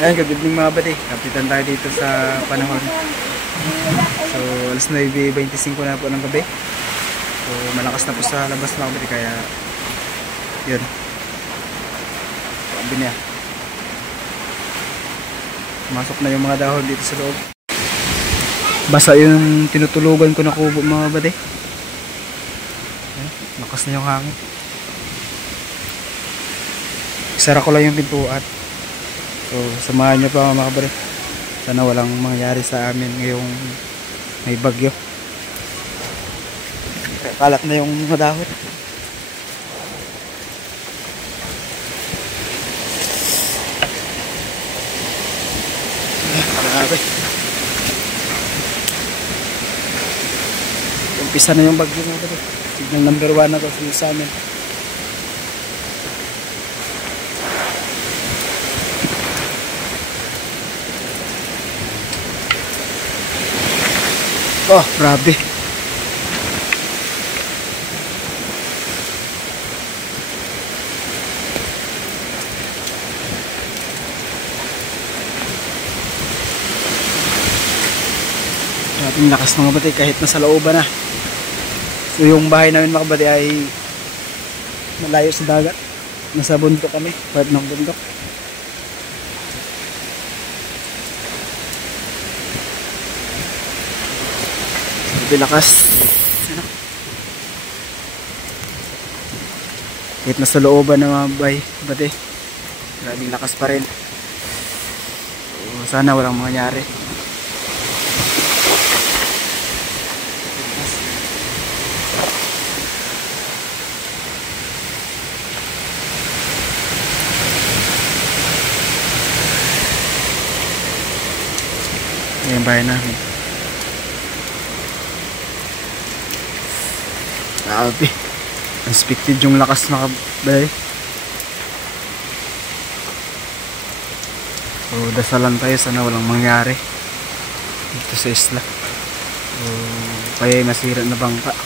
Ayan, good evening mga buddy. Kapitan tayo dito sa panahon. So, alas 9:25 na po ng gabi. So, malakas na po sa labas mga buddy. Kaya, yun. Sabi niya. Masok na yung mga dahon dito sa loob. Basa yung tinutulugan ko na kubo mga buddy. Ayan, lakas na yung hangin. Isara ko lang yung pintuan. So, samahan nyo pa mga kabari. Sana walang mangyari sa amin ngayong may bagyo. Kalat na yung madahon. Grabe. Umpisa na yung bagyo mga kabari. Signal number 1 na to sa amin. Oh, grabe. Grabing lakas mga kabady kahit nasa looban na. So yung bahay namin mga kabady ay malayo sa dagat. Nasa bundok kami, part ng bundok. Lakas. Kahit nasa looban ng mga bate, maraming lakas pa rin. So, sana walang mangyari. Yan yung bahay namin. Grabe. Unexpected yung lakas mga kabay. So dasalan tayo sana walang mangyari dito sa isla. So kaya masira na bangka.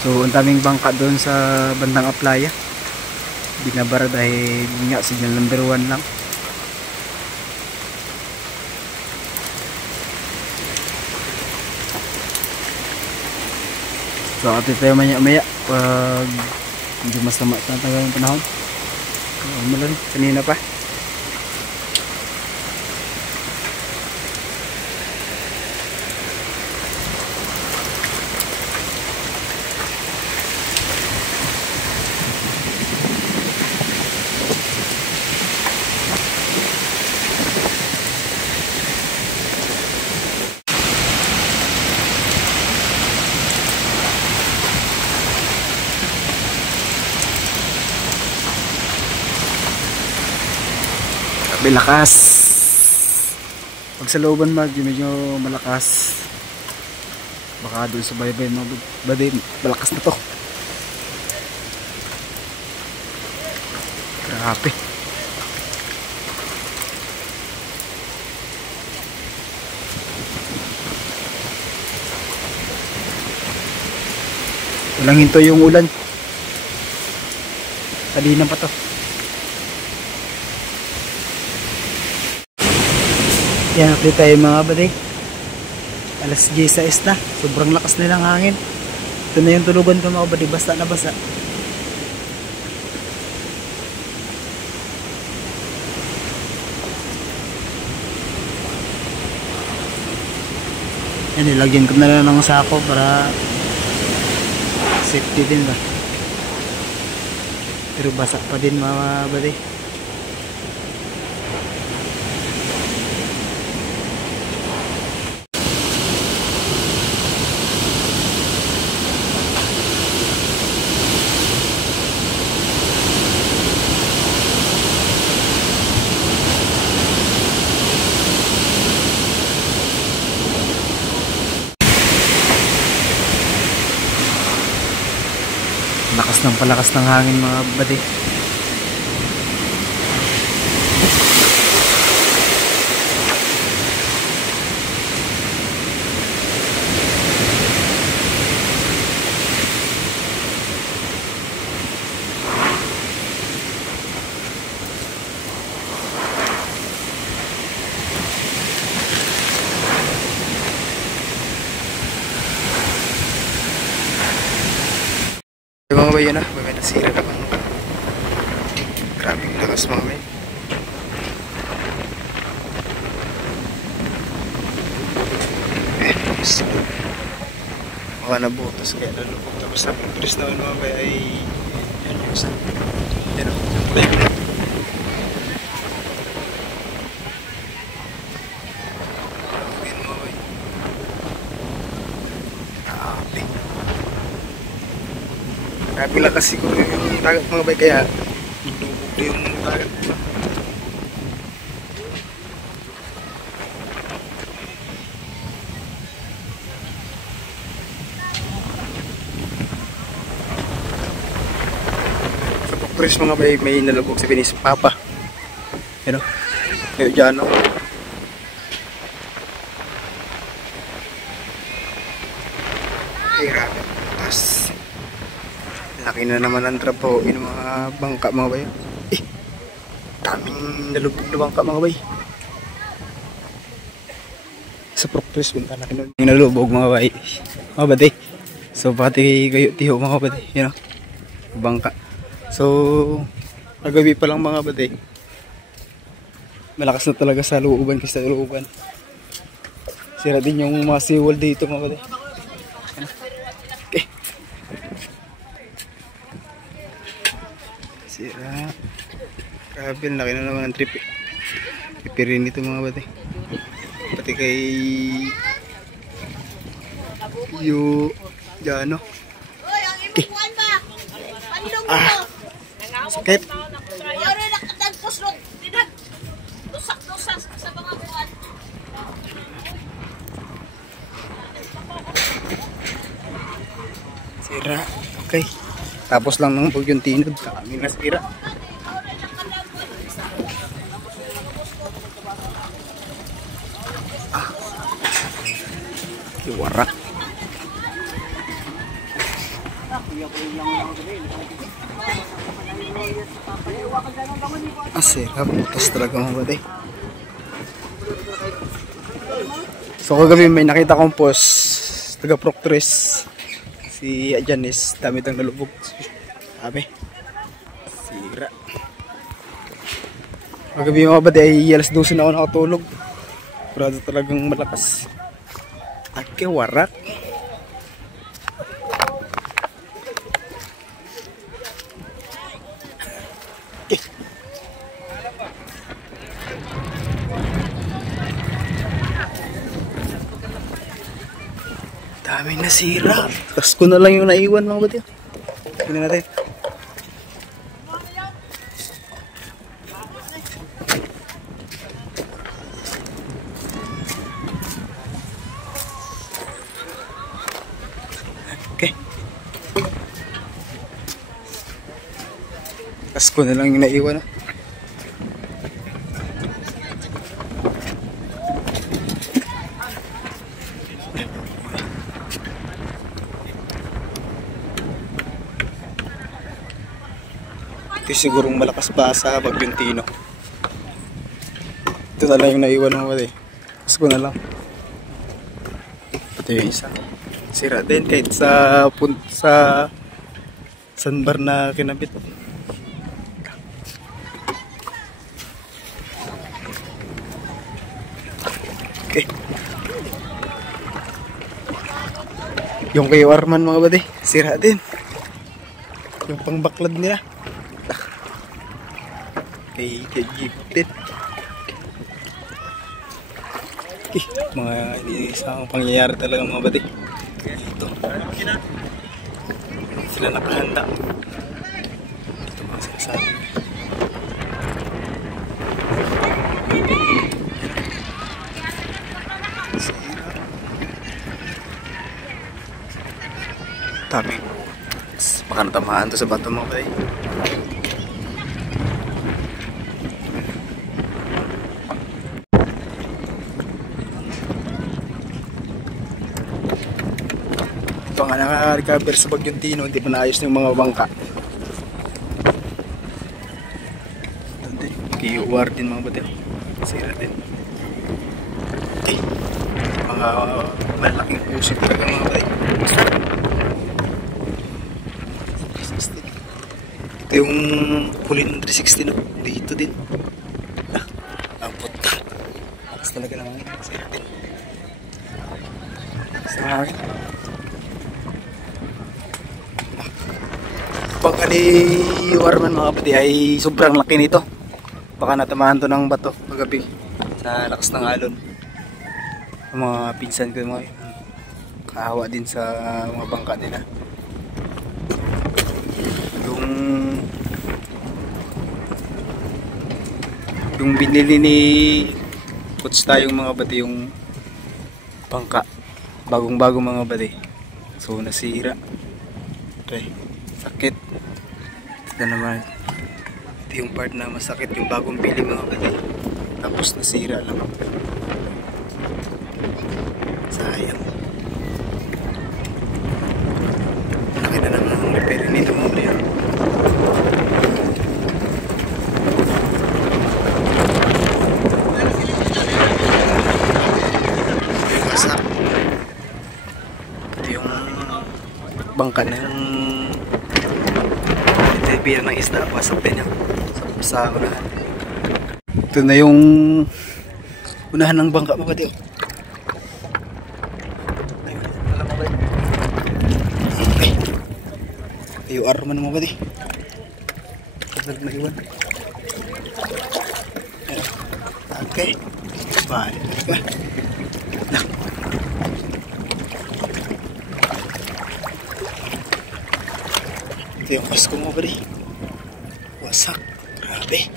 So ang daming bangka doon sa bandang Aplaya. Binabara dahil nga signal number 1 lang. So update tayo maya pag medyo masama na tagal ng panahon. Umulan kanina pa. Lakas. Pag sa looban medyo malakas. Baka doon sa baybay mga malakas na to. Grabe. Walang hinto yung ulan. Kanina pa to. Yan, update tayo mga kabady. Alas 10 na. Sobrang lakas na ng hangin. Ito na yung tulugan ko mga kabady. Basta na basa. Yan, nilagyan ko na lang ng sako para safety din ba. Pero basa pa din mga kabady. Lakas ng palakas ng hangin mga buddy. mga bay, yun may nasira naman. Grabing lakas mga bay. Baka nabutas kaya nalubog. Tapos na pagtulis naman mga bay ay yan yung isa. Yan o, yung bay. Yan mga bay. Grabe lakas siguro yung tagat mga bay kaya lubog na yung tagat. Pres mga bay, may nalubog sa binis Papa. Yan o. Ngayon dyan o. Ay, grabe. Tapos, laki na naman ang trapo ng mga bangka mga bay. Eh, daming nalubog na bangka mga bay. Sa Proctris, punta natin nun. Yung nalubog mga bay. Mga batay. So, pati kayo tiho mga batay. Yan o. Bangka. So, nagabi pa lang mga batay. Malakas na talaga sa looban kasi sa looban. Sira din yung mga seawall dito mga batay. Okay. Sira. Grabe, laki na naman ang trip. Pipirin ito mga batay. Pati kay Jano. Okay. Sakit. Sira. Okay. Tapos lang ng bugyong tinod. Kami na sira. Kiwara. Sira. Putas talaga mga batay. So kagabi may nakita kong post taga Proctris. Si Janis, dami itong nalubog. Sabi. Sira. Kagabi mga batay ay alas 12 na ako nakatulog. Parado talagang malakas. At kiwarak. Dami nasira. Tapos ko na lang yung naiwan mga batay. Tingnan natin. Okay. Tapos ko na lang yung naiwan. Ito sigurong malakas pa sa Bagyong Tino. Ito na lang yung naiwan mo ba eh. Tapos ko na lang. Ito yung isa. Sira din kahit sa sandbar na kinabit. Okay. Yung kay Warman mga bade, sira din. Yung pangbaklad nila. Kay Jeepit. Okay, mga isang pangyayari talaga mga bade. Ito. Sila nakahanda. Ito mga sinasabi. Tabi. Baka natamaan to sa bato mga bade. Ito nga naka-recover sa Bagyong Tino, hindi pa naayos ng mga bangka. Kiyuwar din mga bate. Sira din. Okay. Mga malaking puso talaga mga bate. yung Kulin 360 no. Dito din. Abot. Lakas talaga naman. Sa akin. Pag ani Warman mga kapatid ay sobrang laki nito. Baka natamaan to ng bato paggabi sa lakas ng alon. Ang mga pinsan ko mga kahawa din sa mga bangka din ha. Yung binili ni Coach tayong mga bati yung bangka. Bagong-bagong mga bati. So nasira. Okay. Sakit. Ito naman. Ito yung part na masakit yung bagong bili mga bati. Tapos nasira lang. Sayang. Laki na naman ang repair nito mga bati. Bangka na yung itibira ng isda pasok din yan sa unahan. Ito na yung unahan ng bangka mga kapatid. Yung arman mga kapatid. Kapag na iwan. Okay. Bye. Ito yung Pasko mo ba rin? Wasak. Grabe.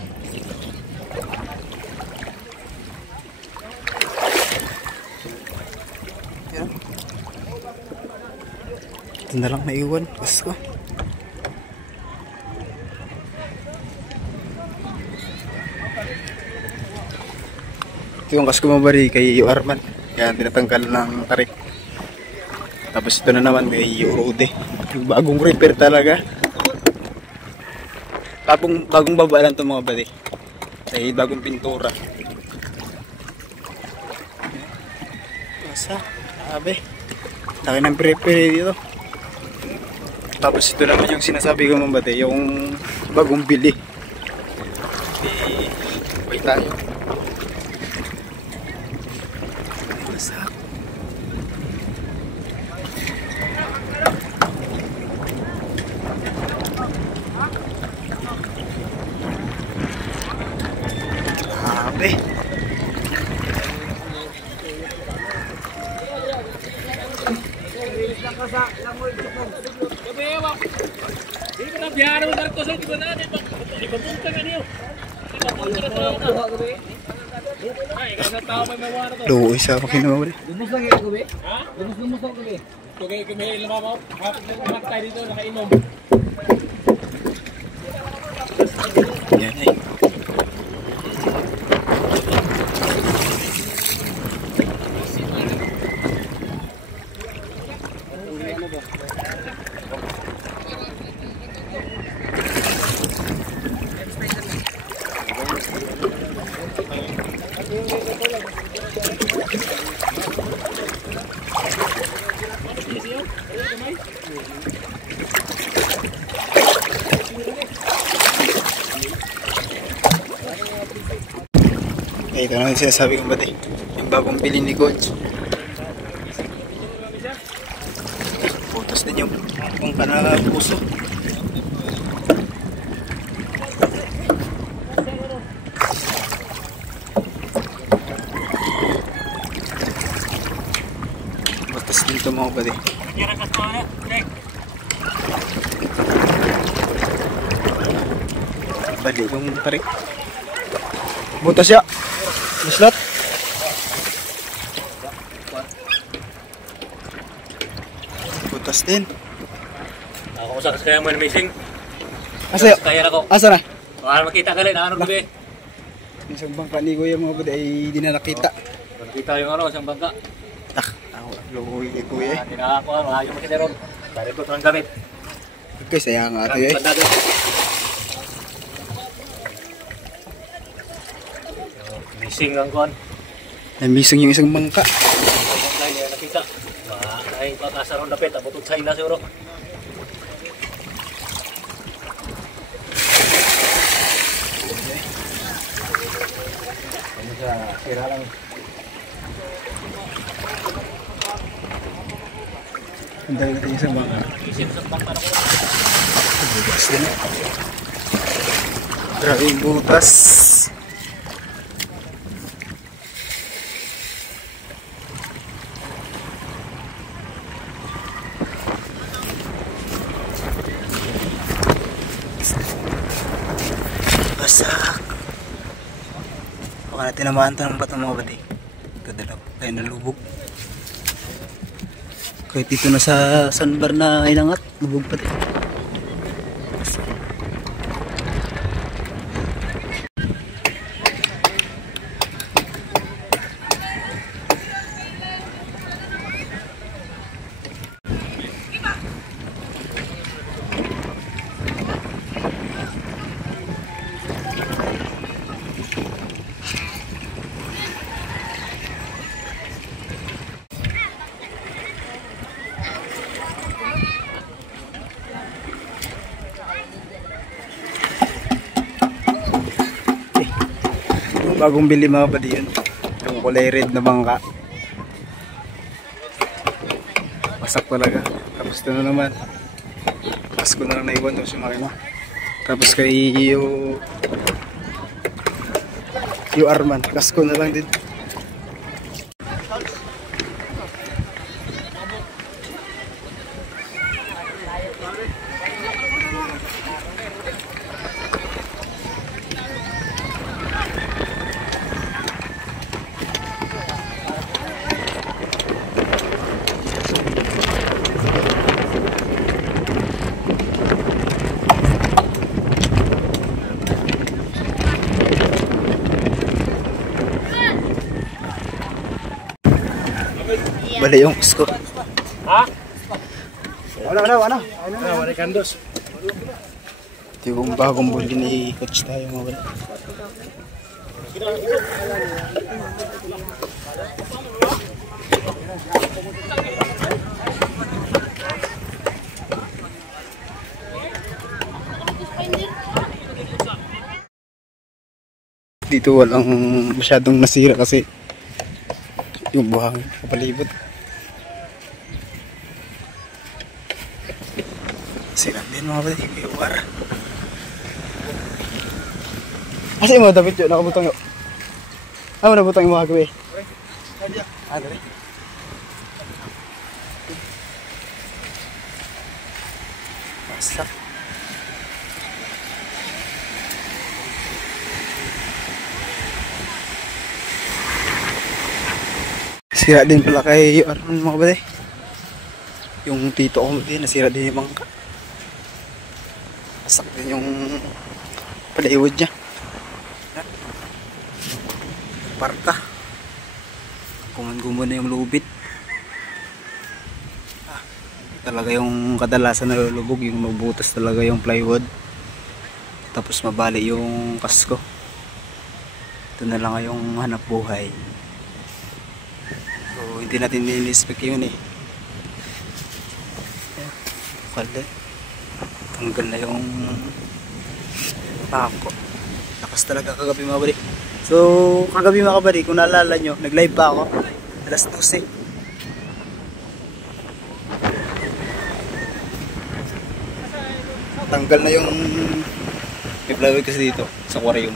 Yan. Ito na lang naiwan. Pasko. Ito yung Pasko mo ba rin kay Arman. Yan, tinatanggal ng tarik. Tapos ito na naman kay Rode. Yung bagong repair talaga. Bagong baba lang ito mga bali. Ay bagong pintura. Masa, sabi. Laki ng prepare dito. Tapos ito naman yung sinasabi ko mga bali. Yung bagong bili. Wait tayo. Masa. Grabe. Luoy sa makina mo. Lumus lang yung gabi? Ha? Lumus lang gabi. Kami lumabaw. Hapit tayo dito, nakainom. Yan ay. Ito na yung sinasabi kong bati. Yung bagong bili ni Coach. Putos din yung puso. Putos din ito mga bati. Bali yung tarik. Butas ya. Islat. Butas din. Ako sa kaya mo na missing. Asa? Kaya ako. Asa na? Para makita ka rin ano gabi. Isang bangka ni Kuya mga budi ay di na nakita. Makita yung ano, isang bangka. Ako, luhoy ni Kuya. Hindi na ako, ayaw makita ron. Dari ko ng gamit. Okay, sayang nga ito eh. Missing ang kon. Namising yung isang bangka. Bangka niya nakita. Ay pag-asa ron dapit, abutot sa ina siguro. Ano siya, sira lang. Ang dami natin isang bangka. Butas din. Grabe yung butas. Basak. Baka natin naman ito ng bato mga bati. Kadalaw tayo nalubog. Kahit dito na sa sandbar na ilangat, lubog pati. Bagong bili mga badi yun. Yung kulay red na bangka. Wasak talaga. Tapos ito na naman. Tapos ko na lang naiwan doon si Makina. Tapos kay yung Arman. Kasko na lang din. Bali yung kasko. Ha? Wala. Wala kandos. Ito yung bagong buli ni Coach tayo mga wala. Dito walang masyadong nasira kasi yung buhangin kapalibot. Sira din mga pati, may war. Kasi yung mga David yun, nakabutang yun. Ah, nabutang yung mga gabi. Ah, dali. Masak. Sira din pala kay Arman mga pati. Yung tito ko din, nasira din yung bangka. Masak din yung paliwod niya. Parka. Guman-guman na yung lubit. Talaga yung kadalasan na lulubog, yung mabutas talaga yung plywood. Tapos mabali yung kasko. Ito na lang yung hanap buhay. So hindi natin nini-inspect yun eh. Kalde. Tanggal na yung pako. Lakas talaga kagabi mga bari. So kagabi mga kabari, kung naalala nyo, nag-live pa ako alas 12. Tanggal na yung may plywood kasi dito sa aquarium.